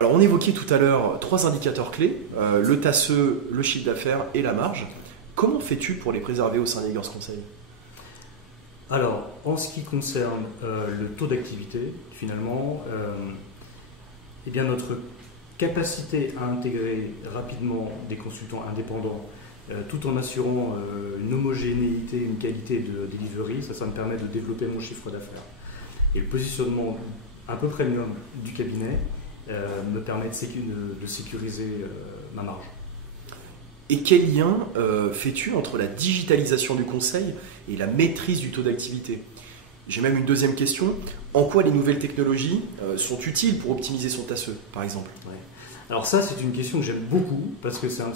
Alors on évoquait tout à l'heure 3 indicateurs clés, le TASE, le chiffre d'affaires et la marge. Comment fais-tu pour les préserver au sein d'Eggers Conseil? Alors, en ce qui concerne le taux d'activité, finalement, eh bien notre capacité à intégrer rapidement des consultants indépendants tout en assurant une homogénéité, une qualité de delivery, ça me permet de développer mon chiffre d'affaires. Et le positionnement un peu premium du cabinet me permet de sécuriser ma marge. Et quel lien fais-tu entre la digitalisation du conseil et la maîtrise du taux d'activité? J'ai même une deuxième question. En quoi les nouvelles technologies sont utiles pour optimiser son TASE, par exemple? Ouais. Alors ça, c'est une question que j'aime beaucoup parce que c'est un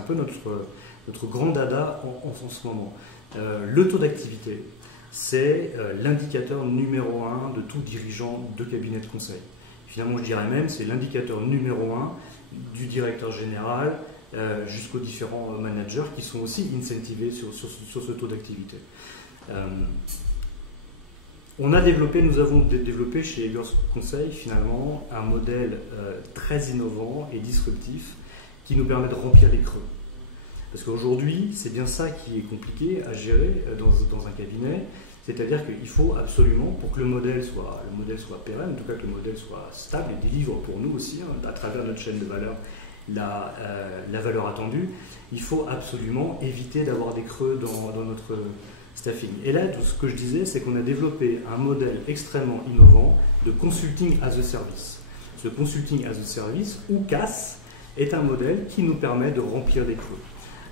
peu notre grand dada en ce moment. Le taux d'activité, c'est l'indicateur numéro 1 de tout dirigeant de cabinet de conseil. Finalement, je dirais même, c'est l'indicateur numéro 1 du directeur général jusqu'aux différents managers qui sont aussi incentivés sur ce taux d'activité. Nous avons développé chez Eggers Conseil finalement un modèle très innovant et disruptif qui nous permet de remplir les creux. Parce qu'aujourd'hui, c'est bien ça qui est compliqué à gérer dans un cabinet, c'est-à-dire qu'il faut absolument, pour que le modèle soit pérenne, en tout cas que le modèle soit stable et délivre pour nous aussi, à travers notre chaîne de valeur, la valeur attendue, il faut absolument éviter d'avoir des creux dans notre staffing. Et là, tout ce que je disais, c'est qu'on a développé un modèle extrêmement innovant de consulting as a service. Ce consulting as a service, ou CAS, est un modèle qui nous permet de remplir les creux.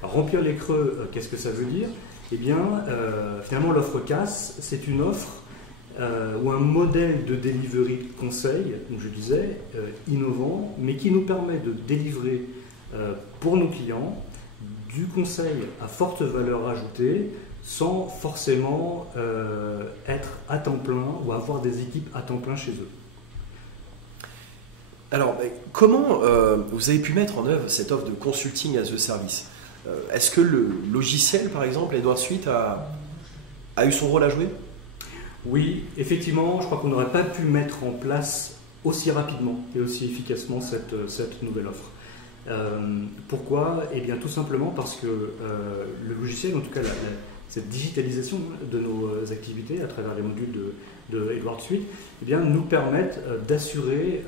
Alors, remplir les creux, qu'est-ce que ça veut dire? Eh bien, finalement, l'offre CAS, c'est une offre ou un modèle de delivery de conseil, comme je disais, innovant, mais qui nous permet de délivrer pour nos clients du conseil à forte valeur ajoutée sans forcément être à temps plein ou avoir des équipes à temps plein chez eux. Alors, comment vous avez pu mettre en œuvre cette offre de consulting as a service? Est-ce que le logiciel, par exemple, Edward Suite, a eu son rôle à jouer? Oui, effectivement, je crois qu'on n'aurait pas pu mettre en place aussi rapidement et aussi efficacement cette nouvelle offre. Pourquoi? Eh bien, tout simplement parce que le logiciel, en tout cas cette digitalisation de nos activités à travers les modules de Edward Suite, eh bien, nous permettent d'assurer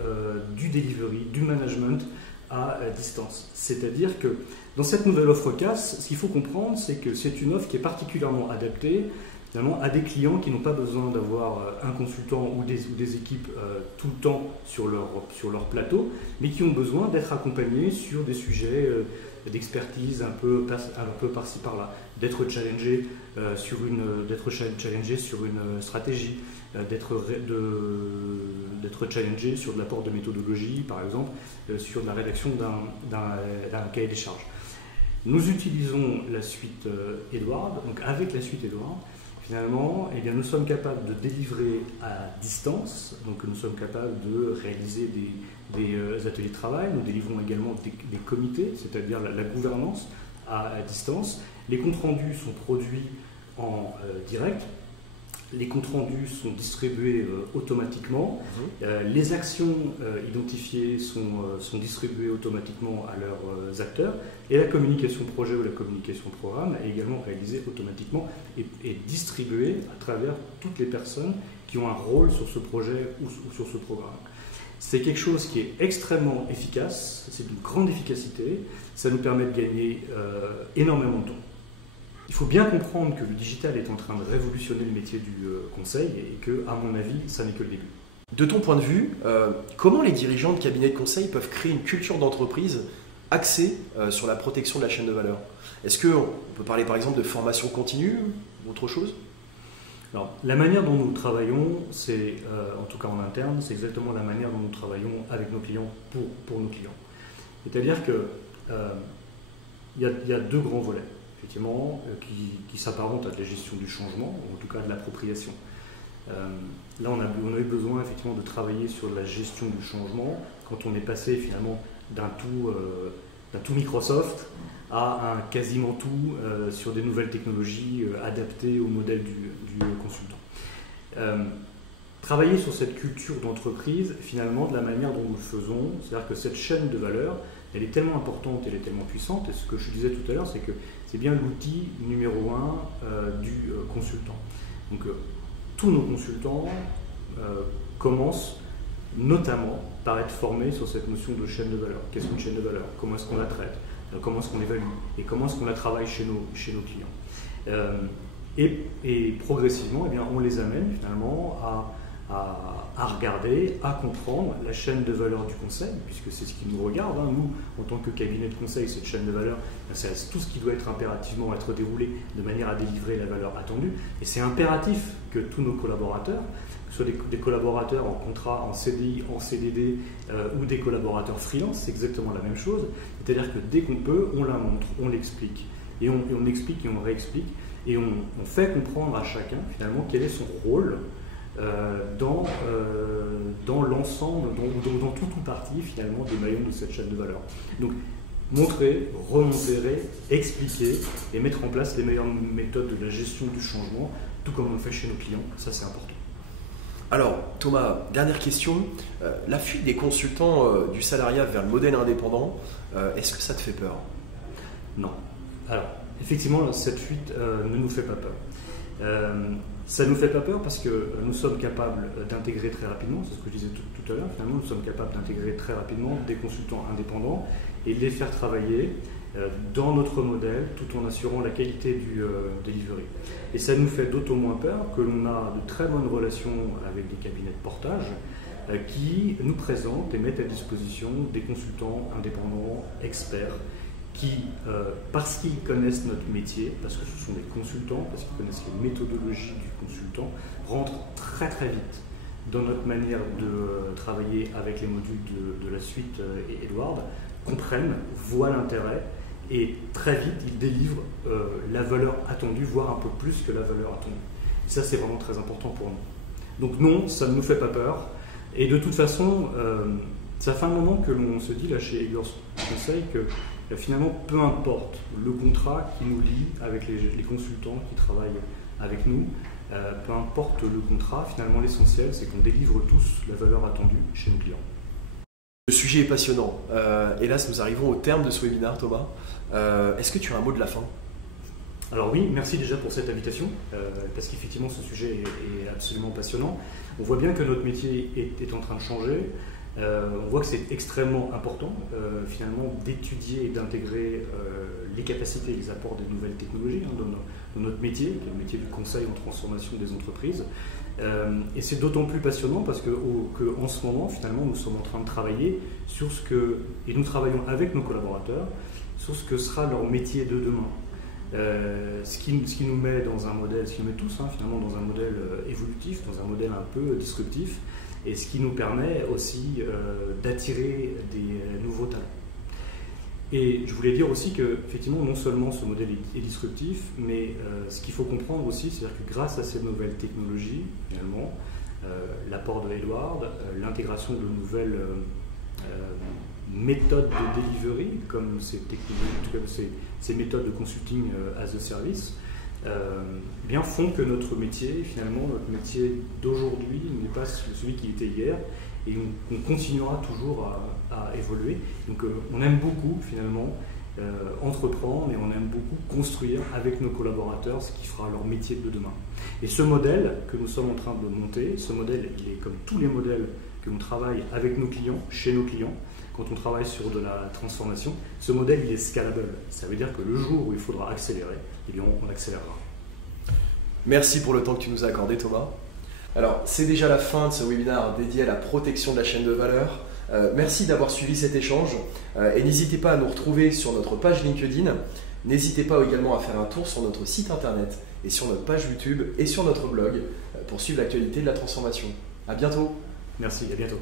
du delivery, du management à distance. C'est-à-dire que dans cette nouvelle offre CAS, ce qu'il faut comprendre, c'est que c'est une offre qui est particulièrement adaptée finalement, à des clients qui n'ont pas besoin d'avoir un consultant ou des équipes tout le temps sur leur plateau, mais qui ont besoin d'être accompagnés sur des sujets d'expertise un peu par-ci par-là, d'être challengés sur une stratégie, d'être challengés sur de l'apport de méthodologie, par exemple, sur la rédaction d'un cahier des charges. Nous utilisons la suite Edward, donc avec la suite Edward, finalement, eh bien, nous sommes capables de délivrer à distance, donc nous sommes capables de réaliser des ateliers de travail, nous délivrons également des comités, c'est-à-dire la gouvernance à distance. Les comptes rendus sont produits en direct, les comptes rendus sont distribués automatiquement, les actions identifiées sont distribuées automatiquement à leurs acteurs, et la communication projet ou la communication programme est également réalisée automatiquement et distribuée à travers toutes les personnes qui ont un rôle sur ce projet ou sur ce programme. C'est quelque chose qui est extrêmement efficace, c'est d'une grande efficacité, ça nous permet de gagner énormément de temps. Il faut bien comprendre que le digital est en train de révolutionner le métier du conseil et que, à mon avis, ça n'est que le début. De ton point de vue, comment les dirigeants de cabinets de conseil peuvent créer une culture d'entreprise axée sur la protection de la chaîne de valeur? Est-ce qu'on peut parler par exemple de formation continue ou autre chose? Alors, la manière dont nous travaillons, c'est, en tout cas en interne, c'est exactement la manière dont nous travaillons avec nos clients pour nos clients. C'est-à-dire qu'il y a deux grands volets. Effectivement, qui s'apparente à de la gestion du changement, ou en tout cas de l'appropriation. Là, on a eu besoin effectivement de travailler sur la gestion du changement quand on est passé finalement d'un tout Microsoft à un quasiment tout sur des nouvelles technologies adaptées au modèle du consultant. travailler sur cette culture d'entreprise, finalement, de la manière dont nous le faisons. C'est-à-dire que cette chaîne de valeur, elle est tellement importante, elle est tellement puissante, et ce que je disais tout à l'heure, c'est que c'est bien l'outil numéro 1 du consultant. Donc, tous nos consultants commencent notamment par être formés sur cette notion de chaîne de valeur. Qu'est-ce qu'une chaîne de valeur? Comment est-ce qu'on la traite? Comment est-ce qu'on l'évalue? Et comment est-ce qu'on la travaille chez nos clients? Et progressivement, eh bien, on les amène finalement à regarder, à comprendre la chaîne de valeur du conseil, puisque c'est ce qui nous regarde. Hein. Nous, en tant que cabinet de conseil, cette chaîne de valeur, c'est tout ce qui doit être impérativement être déroulé de manière à délivrer la valeur attendue. Et c'est impératif que tous nos collaborateurs, que ce soit des collaborateurs en contrat, en CDI, en CDD ou des collaborateurs freelance, c'est exactement la même chose. C'est-à-dire que dès qu'on peut, on la montre, on l'explique. Et on explique et on réexplique. Et on fait comprendre à chacun finalement quel est son rôle dans l'ensemble, dans toute ou partie finalement des maillons de cette chaîne de valeur. Donc montrer, remontrer, expliquer et mettre en place les meilleures méthodes de la gestion du changement, tout comme on le fait chez nos clients, ça c'est important. Alors Thomas, dernière question, la fuite des consultants du salariat vers le modèle indépendant, est-ce que ça te fait peur? Non. Alors effectivement, cette fuite ne nous fait pas peur. Ça ne nous fait pas peur parce que nous sommes capables d'intégrer très rapidement, c'est ce que je disais tout à l'heure, finalement nous sommes capables d'intégrer très rapidement des consultants indépendants et de les faire travailler dans notre modèle tout en assurant la qualité du delivery. Et ça nous fait d'autant moins peur que l'on a de très bonnes relations avec des cabinets de portage qui nous présentent et mettent à disposition des consultants indépendants, experts, qui, parce qu'ils connaissent notre métier, parce que ce sont des consultants, parce qu'ils connaissent les méthodologies du consultant, rentrent très très vite dans notre manière de travailler avec les modules de la suite et Edward, comprennent, voient l'intérêt et très vite ils délivrent la valeur attendue, voire un peu plus que la valeur attendue. Et ça c'est vraiment très important pour nous. Donc non, ça ne nous fait pas peur. Et de toute façon, ça fait un moment que l'on se dit là chez Egors Conseil que finalement, peu importe le contrat qui nous lie avec les consultants qui travaillent avec nous, peu importe le contrat, finalement l'essentiel c'est qu'on délivre tous la valeur attendue chez nos clients. Le sujet est passionnant. Hélas, nous arrivons au terme de ce webinaire, Thomas. Est-ce que tu as un mot de la fin? Alors oui, merci déjà pour cette invitation, parce qu'effectivement ce sujet est absolument passionnant. On voit bien que notre métier est en train de changer. On voit que c'est extrêmement important finalement d'étudier et d'intégrer les capacités et les apports des nouvelles technologies dans notre métier, qui est le métier du conseil en transformation des entreprises. Et c'est d'autant plus passionnant parce qu'en ce moment, finalement, nous sommes en train de travailler sur et nous travaillons avec nos collaborateurs, sur ce que sera leur métier de demain. Ce qui nous met dans un modèle, ce qui nous met tous finalement dans un modèle évolutif, dans un modèle un peu disruptif, et ce qui nous permet aussi d'attirer des nouveaux talents. Et je voulais dire aussi que, effectivement, non seulement ce modèle est disruptif, mais ce qu'il faut comprendre aussi, c'est-à-dire que grâce à ces nouvelles technologies, finalement, l'apport de Edward, l'intégration de nouvelles méthodes de delivery, comme ces méthodes de consulting as a service, bien font que notre métier, finalement, notre métier d'aujourd'hui n'est pas celui qui était hier, et on continuera toujours à évoluer. Donc on aime beaucoup finalement entreprendre et on aime beaucoup construire avec nos collaborateurs ce qui fera leur métier de demain. Et ce modèle que nous sommes en train de monter, ce modèle il est comme tous les modèles que l'on travaille avec nos clients, chez nos clients, quand on travaille sur de la transformation, ce modèle il est scalable. Ça veut dire que le jour où il faudra accélérer, eh bien, on accélérera. Merci pour le temps que tu nous as accordé, Thomas. Alors, c'est déjà la fin de ce webinaire dédié à la protection de la chaîne de valeur. Merci d'avoir suivi cet échange et n'hésitez pas à nous retrouver sur notre page LinkedIn. N'hésitez pas également à faire un tour sur notre site internet et sur notre page YouTube et sur notre blog pour suivre l'actualité de la transformation. À bientôt. Merci, à bientôt.